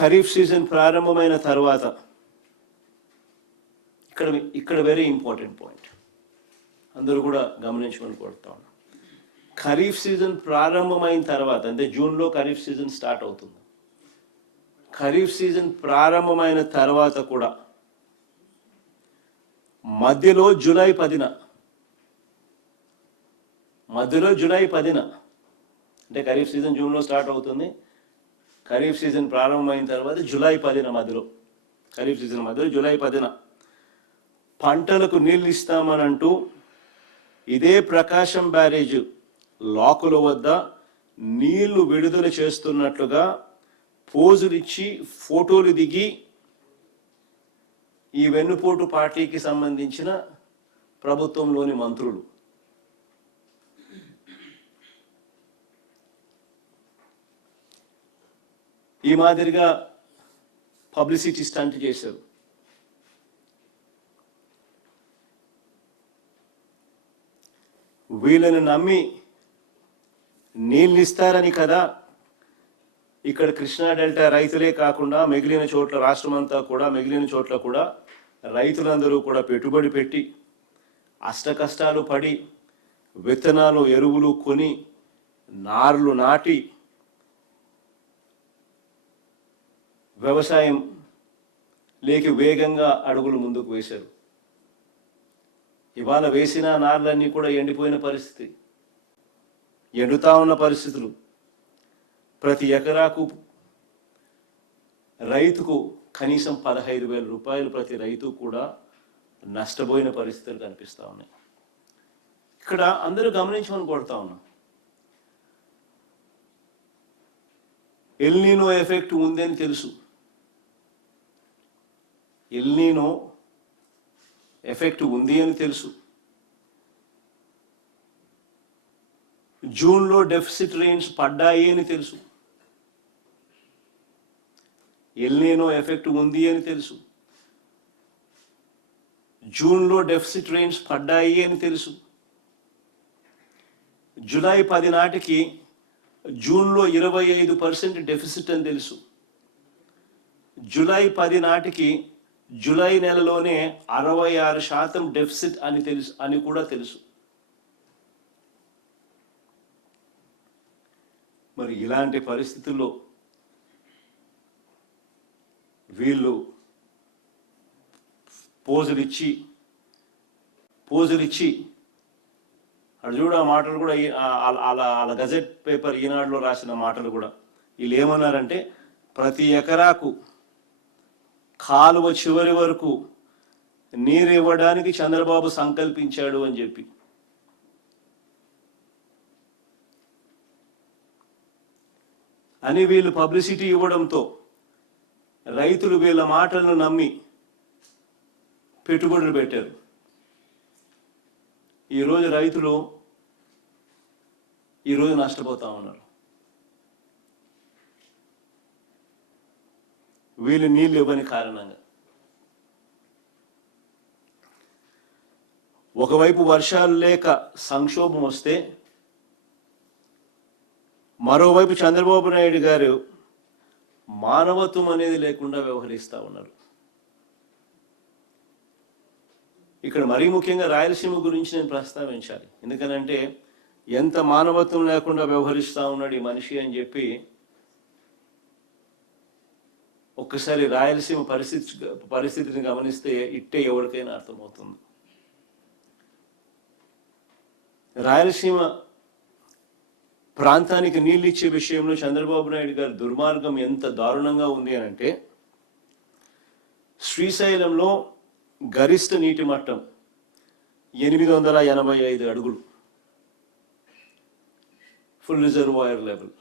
Kharif season ప్రారంభమైన తర్వాత ఇక్కడ వెరీ ఇంపార్టెంట్ పాయింట్ అందరూ కూడా గమనించమని కోరుతా ఉన్నాం. ఖరీఫ్ సీజన్ ప్రారంభమైన తర్వాత అంటే జూన్లో ఖరీఫ్ సీజన్ స్టార్ట్ అవుతుంది. ఖరీఫ్ సీజన్ ప్రారంభమైన తర్వాత కూడా మధ్యలో జూలై 10న అంటే ఖరీఫ్ సీజన్ జూన్లో స్టార్ట్ అవుతుంది. ఖరీఫ్ సీజన్ ప్రారంభమైన తర్వాత జూలై 10న ఖరీఫ్ సీజన్ మధ్యలో జూలై 10న పంటలకు నీళ్ళు ఇస్తామనంటూ ఇదే ప్రకాశం బ్యారేజ్ లాకుల వద్ద నీళ్లు విడుదల చేస్తున్నట్లుగా పోజులిచ్చి ఫోటోలు దిగి ఈ వెన్నుపోటు పార్టీకి సంబంధించిన ప్రభుత్వంలోని మంత్రులు ఈ మాదిరిగా పబ్లిసిటీ స్టంట్ చేశారు. వీళ్ళని నమ్మి నీళ్ళు ఇస్తారని కదా ఇక్కడ కృష్ణా డెల్టా రైతులే కాకుండా మిగిలిన చోట్ల రాష్ట్రమంతా కూడా మిగిలిన చోట్ల కూడా రైతులందరూ కూడా పెట్టుబడి పెట్టి అష్టకష్టాలు పడి విత్తనాలు ఎరువులు కొని నార్లు నాటి వ్యవసాయం లేక వేగంగా అడుగులు ముందుకు వేశారు. ఇవాళ వేసిన నార్లన్నీ కూడా ఎండిపోయిన పరిస్థితి, ఎండుతా ఉన్న పరిస్థితులు. ప్రతి ఎకరాకు రైతుకు కనీసం 15,000 రూపాయలు ప్రతి రైతు కూడా నష్టపోయిన పరిస్థితులు కనిపిస్తూ ఉన్నాయి. ఇక్కడ అందరూ గమనించమని కోరుతా ఉన్నాం. ఎల్నీనో ఎఫెక్ట్ ఉంది అని తెలుసు. ఎల్నీనో ఎఫెక్ట్ ఉంది అని తెలుసు. జూన్లో డెఫిసిట్ రెయిన్స్ పడ్డాయి అని తెలుసు. ఎల్నీనో ఎఫెక్ట్ ఉంది అని తెలుసు. జూన్లో డెఫిసిట్ రెయిన్స్ పడ్డాయి అని తెలుసు. జూలై 10 నాటికి జూన్లో 25% డెఫిసిట్ అని తెలుసు. జూలై 10 నాటికి జూలై నెలలోనే 66% డెఫిసిట్ అని కూడా తెలుసు. మరి ఇలాంటి పరిస్థితుల్లో వీళ్ళు పోజులిచ్చి అటు చూడ ఆ మాటలు కూడా అలా గజెట్ పేపర్ ఈనాడులో రాసిన మాటలు కూడా వీళ్ళు ఏమన్నారంటే ప్రతి ఎకరాకు కాలువ చివరి వరకు నీరు ఇవ్వడానికి చంద్రబాబు సంకల్పించాడు అని చెప్పి. అని వీళ్ళు పబ్లిసిటీ ఇవ్వడంతో రైతులు వీళ్ళ మాటలను నమ్మి పెట్టుబడులు పెట్టారు. ఈరోజు రైతులు నష్టపోతా ఉన్నారు. వీళ్ళు నీళ్ళు ఇవ్వని కారణంగా. ఒకవైపు వర్షాలు లేక సంక్షోభం వస్తే మరోవైపు చంద్రబాబు నాయుడు గారు మానవత్వం అనేది లేకుండా వ్యవహరిస్తూ ఉన్నారు. ఇక్కడ మరీ ముఖ్యంగా రాయలసీమ గురించి నేను ప్రస్తావించాలి. ఎందుకనంటే ఎంత మానవత్వం లేకుండా వ్యవహరిస్తూ ఉన్నాడు ఈ మనిషి అని చెప్పి ఒక్కసారి రాయలసీమ పరిస్థితిని గమనిస్తే ఇట్టే ఎవరికైనా అర్థమవుతుంది. రాయలసీమ ప్రాంతానికి నీళ్ళు ఇచ్చే విషయంలో చంద్రబాబు నాయుడు గారి దుర్మార్గం ఎంత దారుణంగా ఉంది అని అంటే శ్రీశైలంలో గరిష్ట నీటి మట్టం 885 అడుగులు ఫుల్ రిజర్వాయర్ లెవెల్.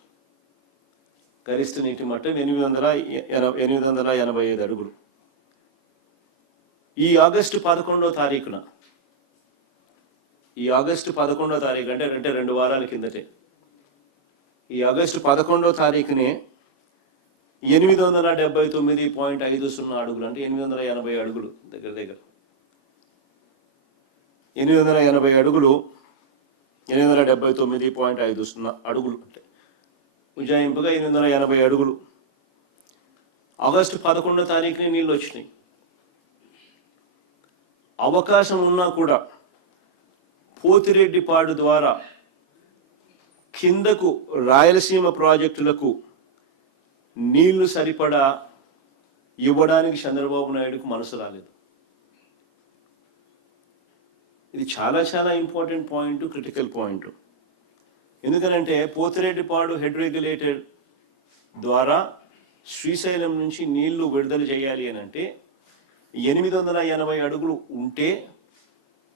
గరిష్ట నీటి మట్టం 885 అడుగులు. ఈ ఆగస్టు 11వ తారీఖున అంటే 2 వారాల కిందటే ఈ ఆగస్టు 11వ తారీఖునే 879.50 అడుగులు అంటే 880 అడుగులు దగ్గర 880 అడుగులు 879.50 అడుగులు అంటే ఉజ్జాయింపుగా 880 అడుగులు ఆగస్టు 11వ తారీఖునే నీళ్ళు వచ్చినాయి. అవకాశం ఉన్నా కూడా పోతిరెడ్డిపాడు ద్వారా కిందకు రాయలసీమ ప్రాజెక్టులకు నీళ్లు సరిపడా ఇవ్వడానికి చంద్రబాబు నాయుడుకు మనసు రాలేదు. ఇది చాలా చాలా ఇంపార్టెంట్ పాయింట్, క్రిటికల్ పాయింట్. ఎందుకనంటే పోతిరెడ్డిపాడు హెడ్ రెగ్యులేటర్ ద్వారా శ్రీశైలం నుంచి నీళ్లు విడుదల చేయాలి అని అంటే 880 అడుగులు ఉంటే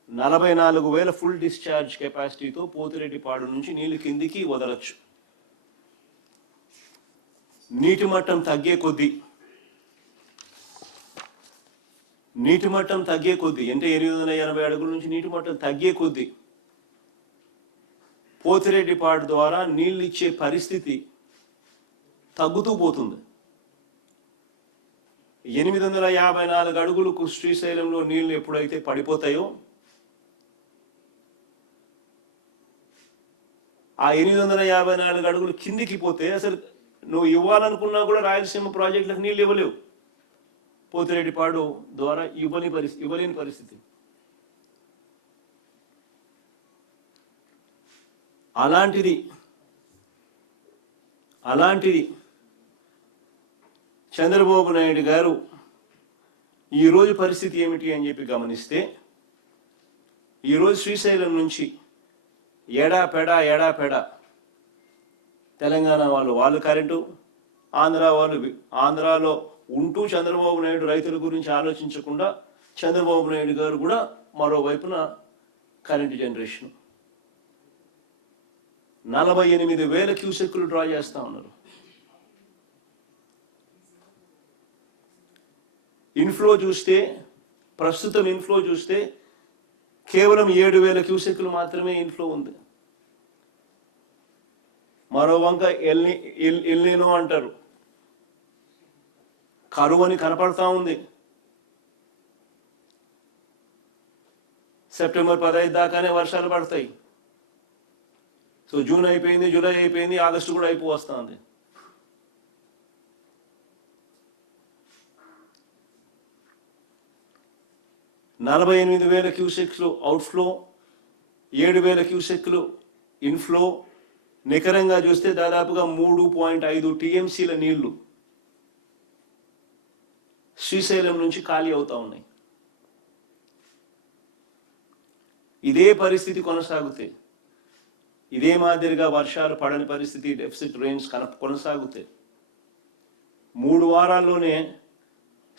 44,000 ఫుల్ డిశ్చార్జ్ కెపాసిటీతో పోతిరెడ్డిపాడు నుంచి నీళ్లు కిందికి వదలచ్చు. నీటి మట్టం తగ్గే కొద్దీ అంటే 880 అడుగుల నుంచి నీటి మట్టం తగ్గే కొద్దీ పోతిరెడ్డిపాడు ద్వారా నీళ్ళు ఇచ్చే పరిస్థితి తగ్గుతూ పోతుంది. 854 అడుగులకు శ్రీశైలంలో నీళ్లు ఎప్పుడైతే పడిపోతాయో ఆ 854 అడుగులు కిందికి పోతే అసలు నువ్వు ఇవ్వాలనుకున్నా కూడా రాయలసీమ ప్రాజెక్టులకు నీళ్ళు ఇవ్వలేవు. పోతిరెడ్డిపాడు ద్వారా ఇవ్వలేని పరిస్థితి. అలాంటిది చంద్రబాబు నాయుడు గారు ఈరోజు పరిస్థితి ఏమిటి అని చెప్పి గమనిస్తే, ఈరోజు శ్రీశైలం నుంచి ఏడాపెడా తెలంగాణ వాళ్ళు కరెంటు, ఆంధ్రాలో ఉంటూ చంద్రబాబు నాయుడు రైతుల గురించి ఆలోచించకుండా చంద్రబాబు నాయుడు గారు కూడా మరోవైపున కరెంటు జనరేషన్ 48,000 క్యూసెక్కులు డ్రా చేస్తా ఉన్నారు. ప్రస్తుతం ఇన్ఫ్లో చూస్తే కేవలం 7,000 క్యూసెక్కులు మాత్రమే ఇన్ఫ్లో ఉంది. మరో వంక ఎల్నినో అంటారు, కరువు అని కనపడతా ఉంది. సెప్టెంబర్ 15 దాకానే వర్షాలు పడతాయి. సో జూన్ అయిపోయింది, జూలై అయిపోయింది, ఆగస్టు కూడా వస్తుంది. నలభై 48,000 క్యూసెక్లు అవుట్ఫ్లో, 7,000 క్యూసెక్లు ఇన్ఫ్లో. నికరంగా చూస్తే దాదాపుగా 3.5 టీఎంసీల నీళ్లు శ్రీశైలం నుంచి ఖాళీ అవుతా ఉన్నాయి. ఇదే పరిస్థితి కొనసాగితే, ఇదే మాదిరిగా వర్షాలు పడని పరిస్థితి, డెఫిసిట్ రేంజ్ కొనసాగితే 3 వారాల్లోనే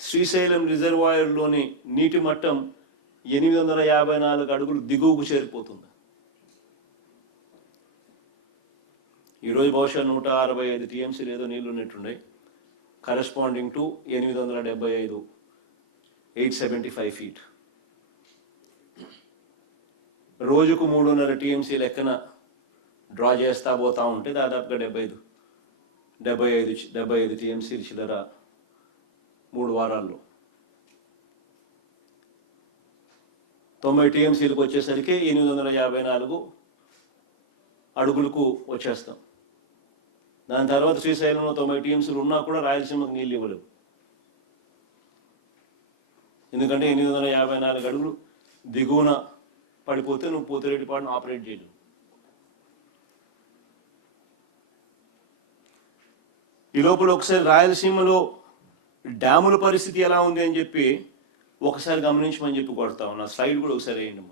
శ్రీశైలం రిజర్వాయర్లోని నీటి మట్టం 854 అడుగులు దిగువకు చేరిపోతుంది. ఈరోజు బహుశా 165 టీఎంసీలు ఏదో నీళ్లు ఉన్నట్టుండే, కరెస్పాండింగ్ టు 875, 875 ఫీట్. రోజుకు 3.5 టీఎంసీ లెక్కన డ్రా చేస్తా పోతా ఉంటే దాదాపుగా 75 టీఎంసీలు చిల్లర 3 వారాల్లో. 90 టీఎంసీలకు వచ్చేసరికి 854 అడుగులకు వచ్చేస్తాం. దాని తర్వాత శ్రీశైలంలో 90 టీఎంసీలు ఉన్నా కూడా రాయలసీమకు నీళ్ళు ఇవ్వలేవు. ఎందుకంటే 854 అడుగులు దిగువన పడిపోతే నువ్వు పోతిరెడ్డిపాడును ఆపరేట్ చేయలేవు. ఈ లోపల ఒకసారి రాయలసీమలో డ్యాముల పరిస్థితి ఎలా ఉంది అని చెప్పి ఒకసారి గమనించమని చెప్పి కొడతా ఉన్నా. స్లైడ్ కూడా ఒకసారి వేయండి.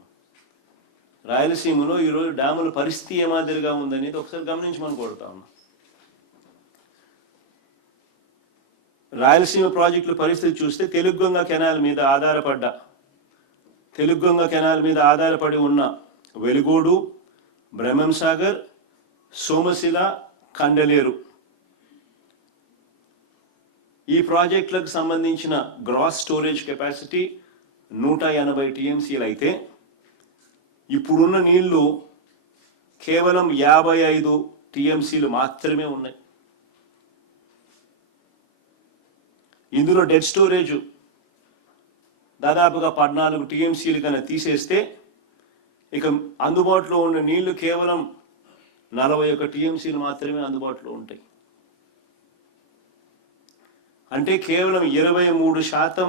రాయలసీమలో ఈరోజు డ్యాముల పరిస్థితి ఏ మాదిరిగా ఉందనేది ఒకసారి గమనించమని కొడతా ఉన్నా. రాయలసీమ ప్రాజెక్టుల పరిస్థితి చూస్తే తెలుగుగంగ కెనాల్ మీద ఆధారపడి ఉన్న వెలుగోడు, బ్రహ్మంసాగర్, సోమశిల, కండలేరు ఈ ప్రాజెక్టులకు సంబంధించిన గ్రాస్ స్టోరేజ్ కెపాసిటీ 180 టీఎంసీలు అయితే ఇప్పుడున్న నీళ్లు కేవలం 55 టీఎంసీలు మాత్రమే ఉన్నాయి. ఇందులో డెడ్ స్టోరేజ్ దాదాపుగా 14 టీఎంసీలు కన్నా తీసేస్తే ఇక అందుబాటులో ఉన్న నీళ్లు కేవలం 41 టీఎంసీలు మాత్రమే అందుబాటులో ఉంటాయి. అంటే కేవలం 23%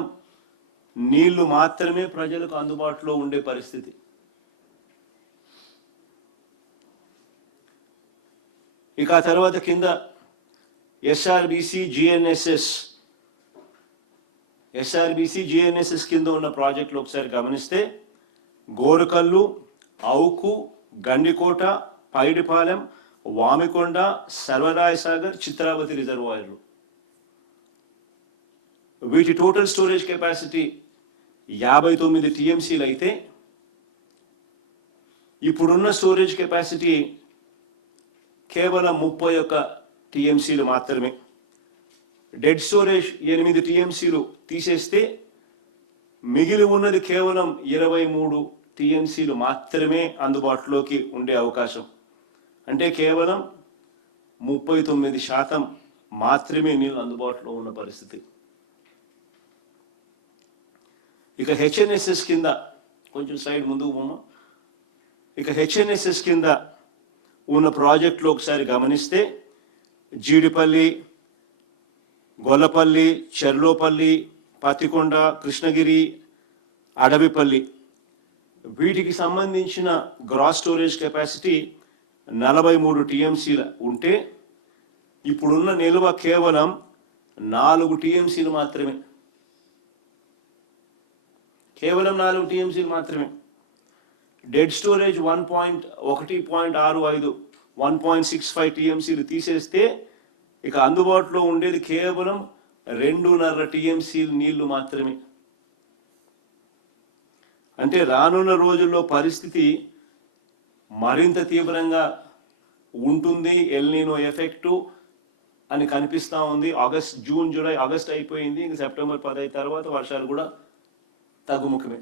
నీళ్లు మాత్రమే ప్రజలకు అందుబాటులో ఉండే పరిస్థితి. ఇక ఆ తర్వాత కింద ఎస్ఆర్బిసి జిఎన్ఎస్ఎస్ కింద ఉన్న ప్రాజెక్టులు ఒకసారి గమనిస్తే గోరకల్లు, అవుకు, గండికోట, పైడిపాలెం, వామికొండ, సర్వరాయ సాగర్, చిత్రావతి రిజర్వాయర్లు. వీటి టోటల్ స్టోరేజ్ కెపాసిటీ 59 టీఎంసీలు అయితే ఇప్పుడున్న స్టోరేజ్ కెపాసిటీ కేవలం 31 టీఎంసీలు మాత్రమే. డెడ్ స్టోరేజ్ 8 టీఎంసీలు తీసేస్తే మిగిలి ఉన్నది కేవలం 23 టీఎంసీలు మాత్రమే అందుబాటులోకి ఉండే అవకాశం. అంటే కేవలం 39% మాత్రమే నీళ్ళు అందుబాటులో ఉన్న పరిస్థితి. ఇక హెచ్ఎన్ఎస్ఎస్ కింద కొంచెం సైడ్ ముందుకు పోమా. ఇక హెచ్ఎన్ఎస్ఎస్ కింద ఉన్న ప్రాజెక్టులు ఒకసారి గమనిస్తే జీడిపల్లి, గొల్లపల్లి, చెర్లోపల్లి, పత్తికొండ, కృష్ణగిరి, అడవిపల్లి వీటికి సంబంధించిన గ్రాస్ స్టోరేజ్ కెపాసిటీ 43 టీఎంసీలు ఉంటే ఇప్పుడున్న నిల్వ కేవలం 4 టీఎంసీలు మాత్రమే. కేవలం 4 టీఎంసీలు మాత్రమే. డెడ్ స్టోరేజ్ 1.65 1.65 టీఎంసీలు తీసేస్తే ఇక అందుబాటులో ఉండేది కేవలం 2.5 టీఎంసీలు నీళ్లు మాత్రమే. అంటే రానున్న రోజుల్లో పరిస్థితి మరింత తీవ్రంగా ఉంటుంది. ఎల్నినో ఎఫెక్టు అని కనిపిస్తూ ఉంది. జూన్, జూలై, ఆగస్ట్ అయిపోయింది. ఇంక సెప్టెంబర్ 10 తర్వాత వర్షాలు కూడా తగ్గుముఖమే.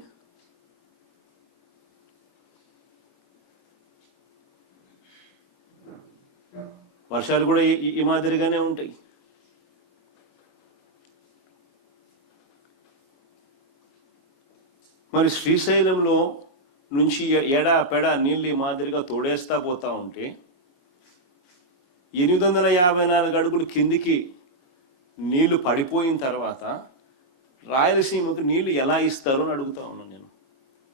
వర్షాలు కూడా ఈ మాదిరిగానే ఉంటాయి. మరి శ్రీశైలంలో నుంచి ఎడా పెడ నీళ్ళు ఈ మాదిరిగా తోడేస్తా పోతా ఉంటే 854 అడుగులు కిందికి నీళ్లు పడిపోయిన తర్వాత రాయలసీమకు నీళ్లు ఎలా ఇస్తారు అని అడుగుతా ఉన్నా నేను.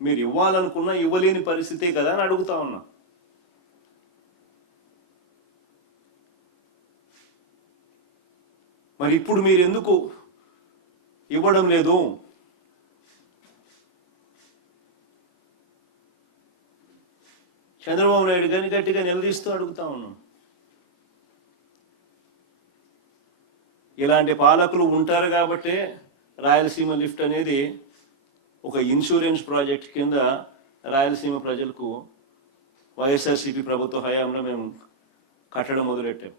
మీరు ఇవ్వాలనుకున్నా ఇవ్వలేని పరిస్థితే కదా అని అడుగుతా ఉన్నా. మరి ఇప్పుడు మీరు ఎందుకు ఇవ్వడం లేదు? చంద్రబాబు నాయుడు గారిని గట్టిగా నిలదీస్తూ అడుగుతా ఉన్నాం. ఇలాంటి పాలకులు ఉంటారు కాబట్టే రాయలసీమ లిఫ్ట్ అనేది ఒక ఇన్సూరెన్స్ ప్రాజెక్ట్ కింద రాయలసీమ ప్రజలకు వైఎస్ఆర్సీపీ ప్రభుత్వ హయాంలో మేము కట్టడం మొదలెట్టాం.